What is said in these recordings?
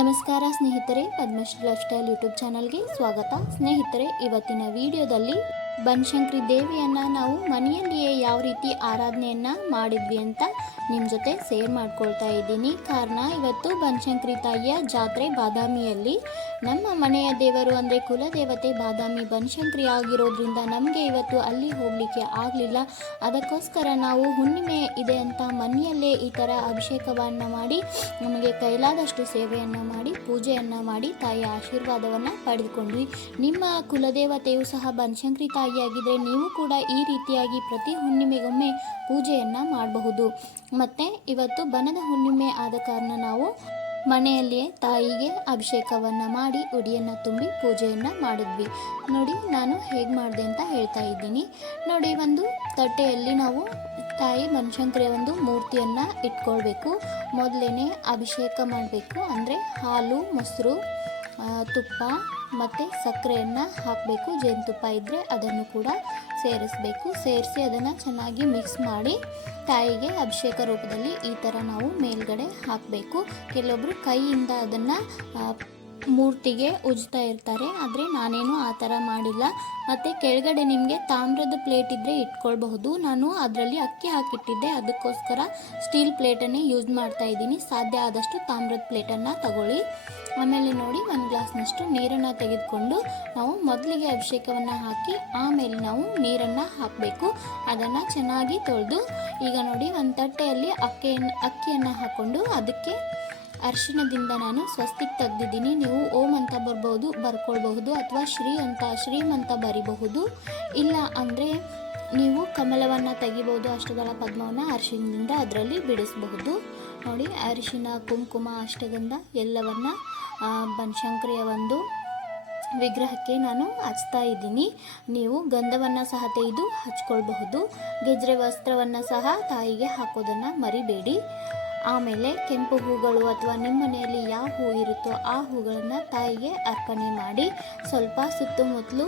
ನಮಸ್ಕಾರ ಸ್ನೇಹಿತರೆ Padmashri life style YouTube ಚಾನಲ್ಗೆ ಸ್ವಾಗತ. ಸ್ನೇಹಿತರೆ ಇವತ್ತಿನ ವಿಡಿಯೋದಲ್ಲಿ ಬನಶಂಕರಿ ದೇವಿಯನ್ನು ನಾವು ಮನೆಯಲ್ಲಿಯೇ ಯಾವ ರೀತಿ ಆರಾಧನೆಯನ್ನು ಮಾಡಿದ್ವಿ ಅಂತ ನಿಮ್ಮ ಜೊತೆ ಶೇರ್ ಮಾಡ್ಕೊಳ್ತಾ ಇದ್ದೀನಿ. ಕಾರಣ, ಇವತ್ತು ಬನಶಂಕರಿ ತಾಯಿಯ ಜಾತ್ರೆ ಬಾದಾಮಿಯಲ್ಲಿ. ನಮ್ಮ ಮನೆಯ ದೇವರು ಅಂದರೆ ಕುಲದೇವತೆ ಬಾದಾಮಿ ಬನಶಂಕರಿ ಆಗಿರೋದ್ರಿಂದ ನಮಗೆ ಇವತ್ತು ಅಲ್ಲಿ ಹೋಗಲಿಕ್ಕೆ ಆಗಲಿಲ್ಲ. ಅದಕ್ಕೋಸ್ಕರ ನಾವು ಹುಣ್ಣಿಮೆ ಇದೆ ಅಂತ ಮನೆಯಲ್ಲೇ ಈ ಥರ ಅಭಿಷೇಕವನ್ನು ಮಾಡಿ, ನಮಗೆ ಕೈಲಾದಷ್ಟು ಸೇವೆಯನ್ನು ಮಾಡಿ, ಪೂಜೆಯನ್ನು ಮಾಡಿ ತಾಯಿಯ ಆಶೀರ್ವಾದವನ್ನು ಪಡೆದುಕೊಂಡ್ವಿ. ನಿಮ್ಮ ಕುಲದೇವತೆಯು ಸಹ ಬನಶಂಕರಿ ತಾಯಿಯಾಗಿದ್ದರೆ ನೀವು ಕೂಡ ಈ ರೀತಿಯಾಗಿ ಪ್ರತಿ ಹುಣ್ಣಿಮೆಗೊಮ್ಮೆ ಪೂಜೆಯನ್ನು ಮಾಡಬಹುದು. ಮತ್ತು ಇವತ್ತು ಬನದ ಹುಣ್ಣಿಮೆ ಆದ ಕಾರಣ ನಾವು ಮನೆಯಲ್ಲಿಯೇ ತಾಯಿಗೆ ಅಭಿಷೇಕವನ್ನು ಮಾಡಿ ಉಡಿಯನ್ನು ತುಂಬಿ ಪೂಜೆಯನ್ನು ಮಾಡಿದ್ವಿ. ನೋಡಿ, ನಾನು ಹೇಗೆ ಮಾಡಿದೆ ಅಂತ ಹೇಳ್ತಾ ಇದ್ದೀನಿ. ನೋಡಿ, ಒಂದು ತಟ್ಟೆಯಲ್ಲಿ ನಾವು ತಾಯಿ ಬನಶಂಕರಿಯ ಒಂದು ಮೂರ್ತಿಯನ್ನು ಇಟ್ಕೊಳ್ಬೇಕು. ಮೊದಲೇ ಅಭಿಷೇಕ ಮಾಡಬೇಕು. ಅಂದರೆ ಹಾಲು, ಮೊಸರು ತುಪ್ಪ ಮತ್ತು ಸಕ್ಕರೆಯನ್ನು ಹಾಕಬೇಕು. ಜೇನುತುಪ್ಪ ಇದ್ದರೆ ಅದನ್ನು ಕೂಡ ಸೇರಿಸಬೇಕು. ಸೇರಿಸಿ ಅದನ್ನು ಚೆನ್ನಾಗಿ ಮಿಕ್ಸ್ ಮಾಡಿ ತಾಯಿಗೆ ಅಭಿಷೇಕ ರೂಪದಲ್ಲಿ ಈ ಥರ ನಾವು ಮೇಲ್ಗಡೆ ಹಾಕಬೇಕು. ಕೆಲವೊಬ್ಬರು ಕೈಯಿಂದ ಅದನ್ನು ಮೂರ್ತಿಗೆ ಉಜ್ತಾ ಇರ್ತಾರೆ, ಆದರೆ ನಾನೇನು ಆ ಥರ ಮಾಡಿಲ್ಲ. ಮತ್ತು ಕೆಳಗಡೆ ನಿಮಗೆ ತಾಮ್ರದ ಪ್ಲೇಟ್ ಇದ್ದರೆ ಇಟ್ಕೊಳ್ಬಹುದು. ನಾನು ಅದರಲ್ಲಿ ಅಕ್ಕಿ ಹಾಕಿಟ್ಟಿದ್ದೆ, ಅದಕ್ಕೋಸ್ಕರ ಸ್ಟೀಲ್ ಪ್ಲೇಟನ್ನೇ ಯೂಸ್ ಮಾಡ್ತಾ ಇದ್ದೀನಿ. ಸಾಧ್ಯ ಆದಷ್ಟು ತಾಮ್ರದ ಪ್ಲೇಟನ್ನು ತಗೊಳ್ಳಿ. ಆಮೇಲೆ ನೋಡಿ, ಒಂದು ಗ್ಲಾಸ್ನಷ್ಟು ನೀರನ್ನು ತೆಗೆದುಕೊಂಡು ನಾವು ಮೊದಲಿಗೆ ಅಭಿಷೇಕವನ್ನು ಹಾಕಿ, ಆಮೇಲೆ ನಾವು ನೀರನ್ನು ಹಾಕಬೇಕು. ಅದನ್ನು ಚೆನ್ನಾಗಿ ತೊಳೆದು, ಈಗ ನೋಡಿ, ಒಂದು ತಟ್ಟೆಯಲ್ಲಿ ಅಕ್ಕಿಯನ್ನು ಅಕ್ಕಿಯನ್ನು ಹಾಕ್ಕೊಂಡು ಅದಕ್ಕೆ ಅರಿಶಿಣದಿಂದ ನಾನು ಸ್ವಸ್ತಿಕ್ ತೆಗೆದಿದ್ದೀನಿ. ನೀವು ಓಂ ಅಂತ ಬರ್ಬೋದು, ಬರ್ಕೊಳ್ಬಹುದು ಅಥವಾ ಶ್ರೀ ಅಂತ ಶ್ರೀಮ್ ಅಂತ ಬರಿಬಹುದು. ಇಲ್ಲ ಅಂದರೆ ನೀವು ಕಮಲವನ್ನು ತೆಗಿಬೋದು ಅಷ್ಟುಗಳ ಪದ್ಮವನ್ನು ಅರಿಶಿಣದಿಂದ ಅದರಲ್ಲಿ ಬಿಡಿಸಬಹುದು. ನೋಡಿ, ಅರಿಶಿಣ, ಕುಂಕುಮ, ಅಷ್ಟಗಂಧ ಎಲ್ಲವನ್ನ ಬನಶಂಕರಿಯ ಒಂದು ವಿಗ್ರಹಕ್ಕೆ ನಾನು ಹಚ್ತಾ ಇದ್ದೀನಿ. ನೀವು ಗಂಧವನ್ನು ಸಹ ತೆಗೆದು ಹಚ್ಕೊಳ್ಬಹುದು. ಗೆಜ್ರೆ ವಸ್ತ್ರವನ್ನು ಸಹ ತಾಯಿಗೆ ಹಾಕೋದನ್ನು ಮರಿಬೇಡಿ. ಆಮೇಲೆ ಕೆಂಪು ಹೂಗಳು ಅಥವಾ ನಿಮ್ಮ ಮನೆಯಲ್ಲಿ ಯಾವ ಹೂ ಇರುತ್ತೋ ಆ ಹೂಗಳನ್ನು ತಾಯಿಗೆ ಅರ್ಪಣೆ ಮಾಡಿ ಸ್ವಲ್ಪ ಸುತ್ತಮುತ್ತಲು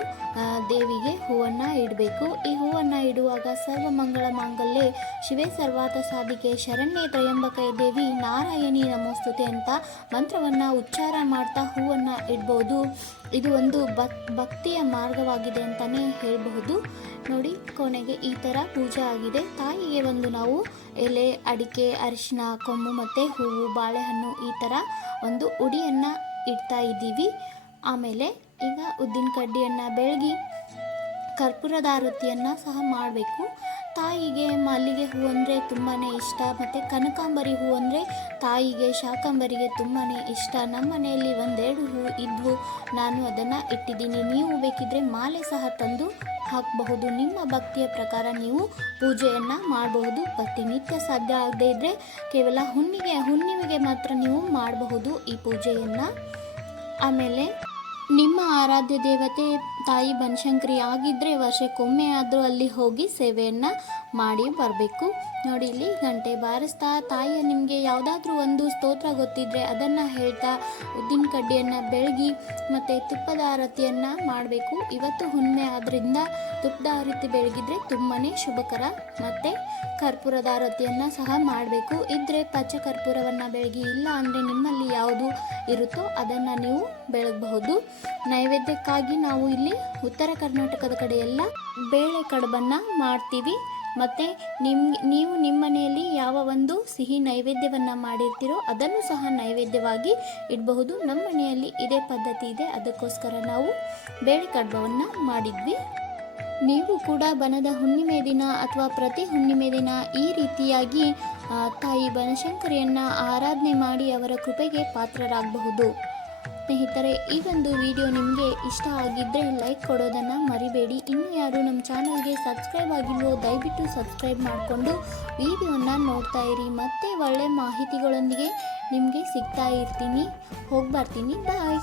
ದೇವಿಗೆ ಹೂವನ್ನು ಇಡಬೇಕು. ಈ ಹೂವನ್ನು ಇಡುವಾಗ ಸರ್ವ ಮಂಗಳ ಮಾಂಗಲ್ಯ, ಶಿವೇ ಸರ್ವಾತ ಸಾಧಿಕೆ, ಶರಣ್ಯ ತ್ರಯಂಬಕೈ ದೇವಿ, ನಾರಾಯಣಿ ನಮೋಸ್ತುತೆ ಅಂತ ಮಂತ್ರವನ್ನು ಉಚ್ಚಾರ ಮಾಡ್ತಾ ಹೂವನ್ನು ಇಡ್ಬೋದು. ಇದು ಒಂದು ಭಕ್, ಭಕ್ತಿಯ ಮಾರ್ಗವಾಗಿದೆ ಅಂತಲೇ ಹೇಳಬಹುದು. ನೋಡಿ, ಕೊನೆಗೆ ಈ ಥರ ಪೂಜೆ ಆಗಿದೆ. ತಾಯಿಗೆ ಒಂದು ನಾವು ಎಲೆ, ಅಡಿಕೆ ಅರಿಶಿನ ಕೊಂಬು ಮತ್ತು ಹೂವು, ಬಾಳೆಹಣ್ಣು ಈ ಥರ ಒಂದು ಉಡಿಯನ್ನು ಇಡ್ತಾ ಇದ್ದೀವಿ. ಆಮೇಲೆ ಈಗ ಉದ್ದಿನ ಕಡ್ಡಿಯನ್ನು ಬೆಳಗಿ ಕರ್ಪೂರದ ಆರತಿಯನ್ನು ಸಹ ಮಾಡಬೇಕು. ತಾಯಿಗೆ ಮಲ್ಲಿಗೆ ಹೂ ಅಂದರೆ ತುಂಬಾ ಇಷ್ಟ, ಮತ್ತು ಕನಕಾಂಬರಿ ಹೂ ಅಂದರೆ ತಾಯಿಗೆ, ಶಾಕಾಂಬರಿಗೆ ತುಂಬಾ ಇಷ್ಟ. ನಮ್ಮ ಮನೆಯಲ್ಲಿ ಒಂದೆರಡು ಹೂ ಇದ್ವು. ನಾನು ಅದನ್ನು ಇಟ್ಟಿದ್ದೀನಿ. ನೀವು ಬೇಕಿದ್ದರೆ ಮಾಲೆ ಸಹ ತಂದು ಹಾಕಬಹುದು. ನಿಮ್ಮ ಭಕ್ತಿಯ ಪ್ರಕಾರ ನೀವು ಪೂಜೆಯನ್ನು ಮಾಡಬಹುದು. ಪ್ರತಿನಿತ್ಯ ಸಾಧ್ಯ ಆಗದೇ ಇದ್ದರೆ ಕೇವಲ ಹುಣ್ಣಿಗೆ ಹುಣ್ಣಿಮೆಗೆ ಮಾತ್ರ ನೀವು ಮಾಡಬಹುದು ಈ ಪೂಜೆಯನ್ನು. ಆಮೇಲೆ ನಿಮ್ಮ ಆರಾಧ್ಯ ದೇವತೆ ತಾಯಿ ಬನಶಂಕರಿ ಆಗಿದ್ದರೆ ವರ್ಷಕ್ಕೊಮ್ಮೆ ಆದರೂ ಅಲ್ಲಿ ಹೋಗಿ ಸೇವೆಯನ್ನು ಮಾಡಿ ಬರಬೇಕು. ನೋಡಿ, ಇಲ್ಲಿ ಗಂಟೆ ಬಾರಿಸ್ತಾ, ತಾಯಿಯ ನಿಮಗೆ ಯಾವುದಾದ್ರೂ ಒಂದು ಸ್ತೋತ್ರ ಗೊತ್ತಿದ್ದರೆ ಅದನ್ನು ಹೇಳ್ತಾ, ಉದ್ದಿನ ಕಡ್ಡಿಯನ್ನು ಬೆಳಗಿ, ಮತ್ತು ತುಪ್ಪದ ಆರತಿಯನ್ನು ಮಾಡಬೇಕು. ಇವತ್ತು ಹುಣ್ಣಿಮೆ ಆದ್ದರಿಂದ ತುಪ್ಪದ ಆರತಿ ಬೆಳಗಿದ್ರೆ ತುಂಬಾ ಶುಭಕರ. ಮತ್ತು ಕರ್ಪೂರದ ಆರತಿಯನ್ನು ಸಹ ಮಾಡಬೇಕು. ಇದ್ದರೆ ಪಚ್ಚ ಕರ್ಪೂರವನ್ನು ಬೆಳಗಿ, ಇಲ್ಲ ಅಂದರೆ ನಿಮ್ಮಲ್ಲಿ ಯಾವುದು ಇರುತ್ತೋ ಅದನ್ನು ನೀವು ಬೆಳಗಬಹುದು. ನೈವೇದ್ಯಕ್ಕಾಗಿ ನಾವು ಇಲ್ಲಿ ಉತ್ತರ ಕರ್ನಾಟಕದ ಕಡೆಯೆಲ್ಲ ಬೇಳೆ ಕಡುಬನ್ನು ಮಾಡ್ತೀವಿ. ಮತ್ತು ನಿಮ್, ನೀವು ನಿಮ್ಮ ಮನೆಯಲ್ಲಿ ಯಾವ ಒಂದು ಸಿಹಿ ನೈವೇದ್ಯವನ್ನು ಮಾಡಿರ್ತೀರೋ ಅದನ್ನು ಸಹ ನೈವೇದ್ಯವಾಗಿ ಇಡಬಹುದು. ನಮ್ಮ ಮನೆಯಲ್ಲಿ ಇದೇ ಪದ್ಧತಿ ಇದೆ. ಅದಕ್ಕೋಸ್ಕರ ನಾವು ಬೇಳೆ ಕಡುಬವನ್ನು ಮಾಡಿದ್ವಿ. ನೀವು ಕೂಡ ಬನದ ಹುಣ್ಣಿಮೆ ದಿನ ಅಥವಾ ಪ್ರತಿ ಹುಣ್ಣಿಮೆ ದಿನ ಈ ರೀತಿಯಾಗಿ ತಾಯಿ ಬನಶಂಕರಿಯನ್ನು ಆರಾಧನೆ ಮಾಡಿ ಅವರ ಕೃಪೆಗೆ ಪಾತ್ರರಾಗಬಹುದು. ಸ್ನೇಹಿತರೆ ಈ ಒಂದು ವಿಡಿಯೋ ನಿಮಗೆ ಇಷ್ಟ ಆಗಿದ್ದರೆ ಲೈಕ್ ಕೊಡೋದನ್ನು ಮರಿಬೇಡಿ. ಇನ್ನು ಯಾರು ನಮ್ಮ ಚಾನಲ್ಗೆ ಸಬ್ಸ್ಕ್ರೈಬ್ ಆಗಿಲ್ವೋ, ದಯವಿಟ್ಟು ಸಬ್ಸ್ಕ್ರೈಬ್ ಮಾಡಿಕೊಂಡು ವಿಡಿಯೋನ ನೋಡ್ತಾ ಇರಿ. ಮತ್ತೆ ಒಳ್ಳೆ ಮಾಹಿತಿಗಳೊಂದಿಗೆ ನಿಮಗೆ ಸಿಗ್ತಾ ಇರ್ತೀನಿ. ಹೋಗಿ ಬರ್ತೀನಿ ಬಾಯ್